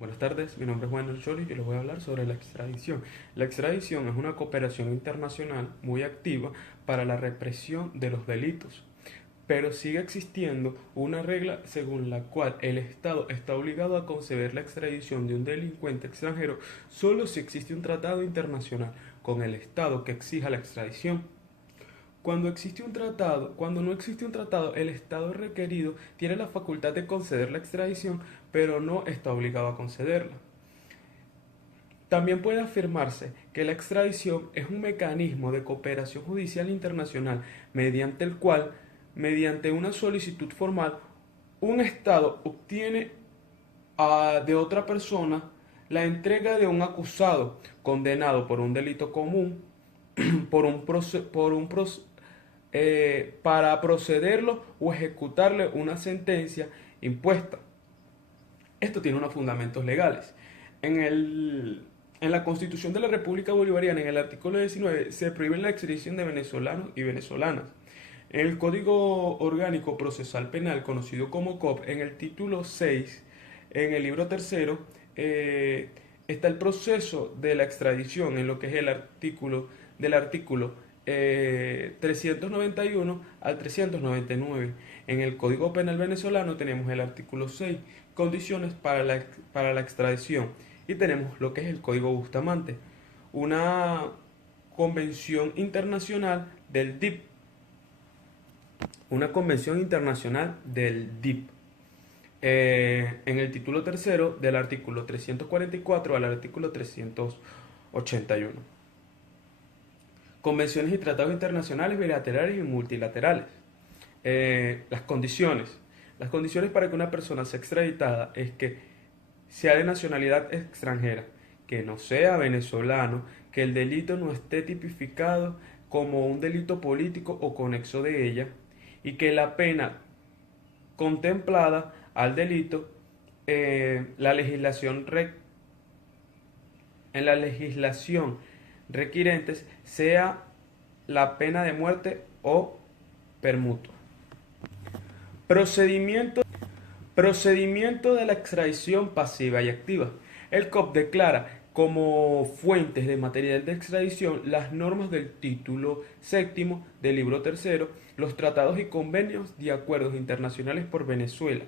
Buenas tardes, mi nombre es Juan El Choli y yo les voy a hablar sobre la extradición. La extradición es una cooperación internacional muy activa para la represión de los delitos, pero sigue existiendo una regla según la cual el Estado está obligado a conceder la extradición de un delincuente extranjero solo si existe un tratado internacional con el Estado que exija la extradición. Cuando no existe un tratado, el Estado requerido tiene la facultad de conceder la extradición, pero no está obligado a concederla. También puede afirmarse que la extradición es un mecanismo de cooperación judicial internacional mediante el cual, mediante una solicitud formal, un Estado obtiene de otra persona la entrega de un acusado condenado por un delito común para procederlo o ejecutarle una sentencia impuesta. Esto tiene unos fundamentos legales. En la Constitución de la República Bolivariana, en el artículo 19, se prohíbe la extradición de venezolanos y venezolanas. En el Código Orgánico Procesal Penal, conocido como COP, en el título 6, en el libro tercero, está el proceso de la extradición, en lo que es el artículo 391 al 399. En el Código Penal venezolano tenemos el artículo 6, condiciones para la extradición. Y tenemos lo que es el Código Bustamante, una convención internacional del DIP. Una convención internacional del DIP. En el título tercero del artículo 344 al artículo 381. Convenciones y tratados internacionales bilaterales y multilaterales. Las condiciones. Las condiciones para que una persona sea extraditada es que sea de nacionalidad extranjera, que no sea venezolano, que el delito no esté tipificado como un delito político o conexo de ella, y que la pena contemplada al delito en la legislación requirientes sea la pena de muerte o permuto. Procedimiento de la extradición pasiva y activa. El COP declara como fuentes de material de extradición las normas del título séptimo del libro tercero, los tratados y convenios de acuerdos internacionales por Venezuela.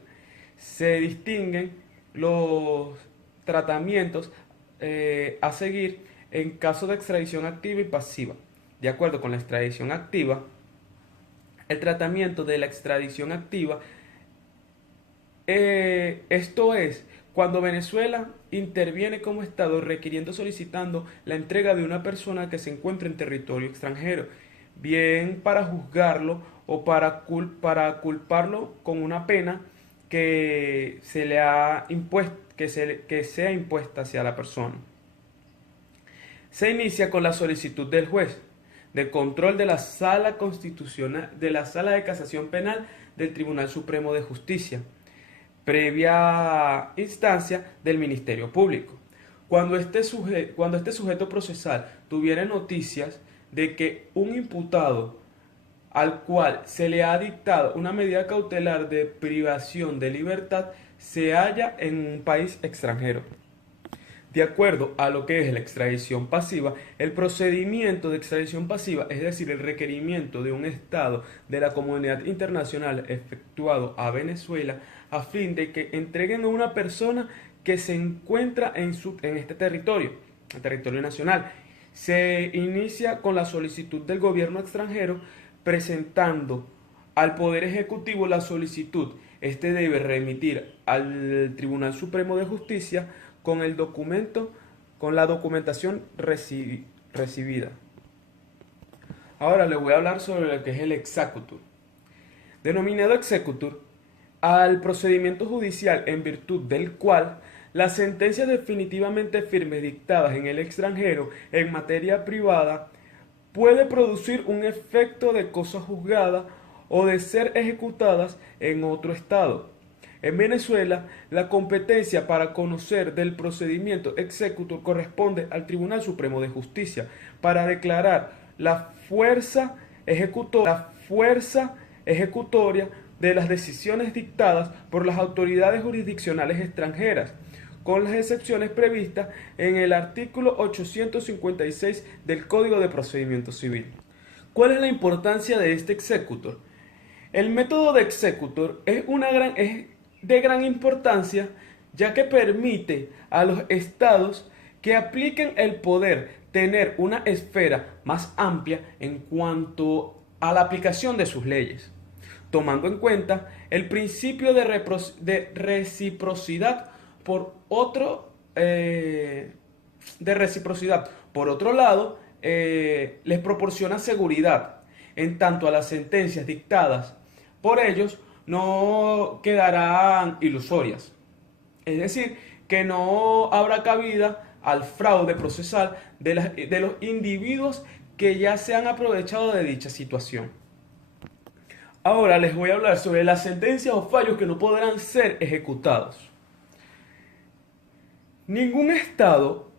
Se distinguen los tratamientos a seguir en caso de extradición activa y pasiva. De acuerdo con la extradición activa, el tratamiento de la extradición activa, esto es, cuando Venezuela interviene como Estado requiriendo, solicitando la entrega de una persona que se encuentra en territorio extranjero, bien para juzgarlo o para culparlo con una pena que se le ha impuesto, que sea impuesta hacia la persona. Se inicia con la solicitud del juez de control de la Sala Constitucional, de la Sala de Casación Penal del Tribunal Supremo de Justicia, previa instancia del Ministerio Público. Cuando este sujeto procesal tuviera noticias de que un imputado al cual se le ha dictado una medida cautelar de privación de libertad se halla en un país extranjero. De acuerdo a lo que es la extradición pasiva, el procedimiento de extradición pasiva, es decir, el requerimiento de un Estado de la comunidad internacional efectuado a Venezuela a fin de que entreguen a una persona que se encuentra en este territorio, el territorio nacional. Se inicia con la solicitud del gobierno extranjero presentando al Poder Ejecutivo la solicitud. Este debe remitir al Tribunal Supremo de Justicia con la documentación recibida. Ahora le voy a hablar sobre lo que es el exequatur. Denominado exequatur al procedimiento judicial en virtud del cual las sentencias definitivamente firmes dictadas en el extranjero en materia privada puede producir un efecto de cosa juzgada o de ser ejecutadas en otro estado. En Venezuela, la competencia para conocer del procedimiento exequatur corresponde al Tribunal Supremo de Justicia para declarar la fuerza ejecutoria de las decisiones dictadas por las autoridades jurisdiccionales extranjeras, con las excepciones previstas en el artículo 856 del Código de Procedimiento Civil. ¿Cuál es la importancia de este executor? El método de executor es de gran importancia, ya que permite a los estados que apliquen el poder tener una esfera más amplia en cuanto a la aplicación de sus leyes, tomando en cuenta el principio de reciprocidad por otro Por otro lado, les proporciona seguridad, en tanto a las sentencias dictadas por ellos no quedarán ilusorias. Es decir, que no habrá cabida al fraude procesal de los individuos que ya se han aprovechado de dicha situación. Ahora les voy a hablar sobre las sentencias o fallos que no podrán ser ejecutados. Ningún estado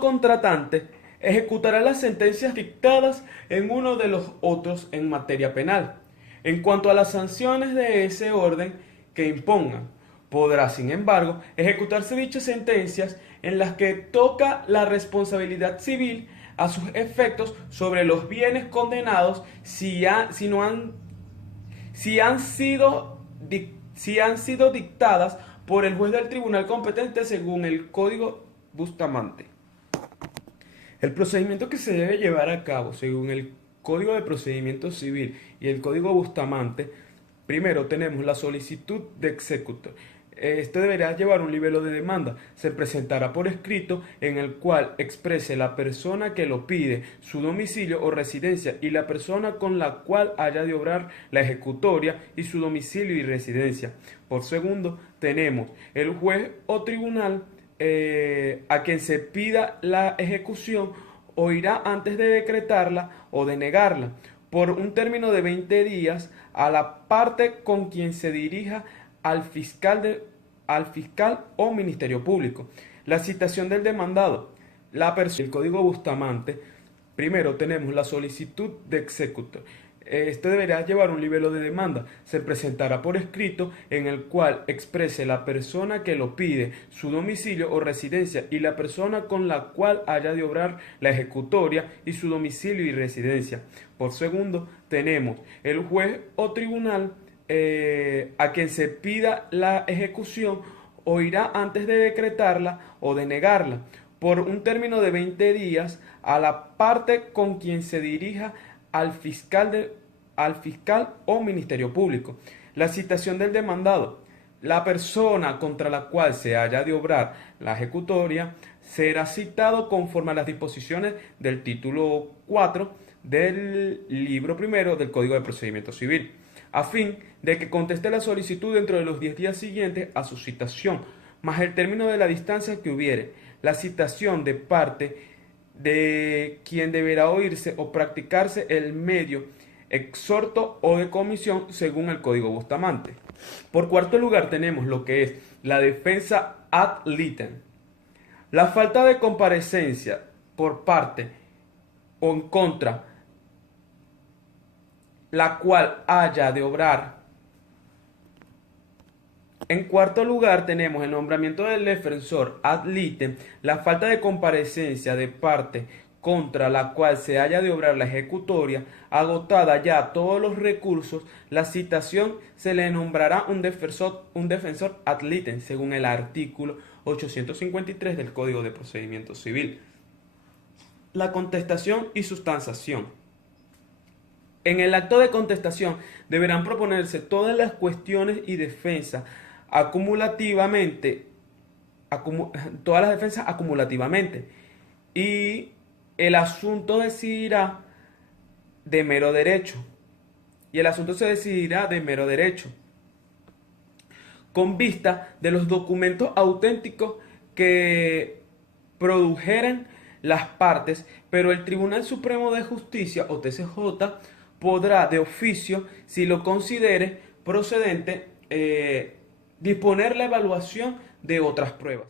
contratante ejecutará las sentencias dictadas en uno de los otros en materia penal. En cuanto a las sanciones de ese orden que impongan, podrá, sin embargo, ejecutarse dichas sentencias en las que toca la responsabilidad civil a sus efectos sobre los bienes condenados si han sido dictadas por el juez del tribunal competente según el Código Bustamante. El procedimiento que se debe llevar a cabo según el Código de Procedimiento Civil y el Código Bustamante, primero tenemos la solicitud de executor. Este deberá llevar un libelo de demanda. Se presentará por escrito en el cual exprese la persona que lo pide, su domicilio o residencia y la persona con la cual haya de obrar la ejecutoria y su domicilio y residencia. Por segundo, tenemos el juez o tribunal a quien se pida la ejecución oirá antes de decretarla o de negarla por un término de 20 días a la parte con quien se dirija al fiscal o Ministerio Público. La citación del demandado. El Código Bustamante. Primero tenemos la solicitud de executor. Este deberá llevar un libelo de demanda. Se presentará por escrito en el cual exprese la persona que lo pide, su domicilio o residencia y la persona con la cual haya de obrar la ejecutoria y su domicilio y residencia. Por segundo, tenemos el juez o tribunal a quien se pida la ejecución oirá antes de decretarla o de negarla por un término de 20 días a la parte con quien se dirija al fiscal o Ministerio Público. La citación del demandado. La persona contra la cual se haya de obrar la ejecutoria será citado conforme a las disposiciones del título 4 del libro primero del Código de Procedimiento Civil, a fin de que conteste la solicitud dentro de los 10 días siguientes a su citación, más el término de la distancia que hubiere. La citación de parte de quien deberá oírse o practicarse el medio, exhorto o de comisión según el Código Bustamante. Por cuarto lugar tenemos lo que es la defensa ad litem. La falta de comparecencia por parte o en contra la cual haya de obrar. En cuarto lugar tenemos el nombramiento del defensor ad litem, la falta de comparecencia de parte contra la cual se haya de obrar la ejecutoria, agotada ya todos los recursos, la citación se le nombrará un defensor ad litem según el artículo 853 del Código de Procedimiento Civil. La contestación y sustanciación. En el acto de contestación deberán proponerse todas las cuestiones y defensas acumulativamente, y el asunto decidirá de mero derecho. Con vista de los documentos auténticos que produjeran las partes, pero el Tribunal Supremo de Justicia o TCJ podrá de oficio, si lo considere procedente, disponer la evaluación de otras pruebas.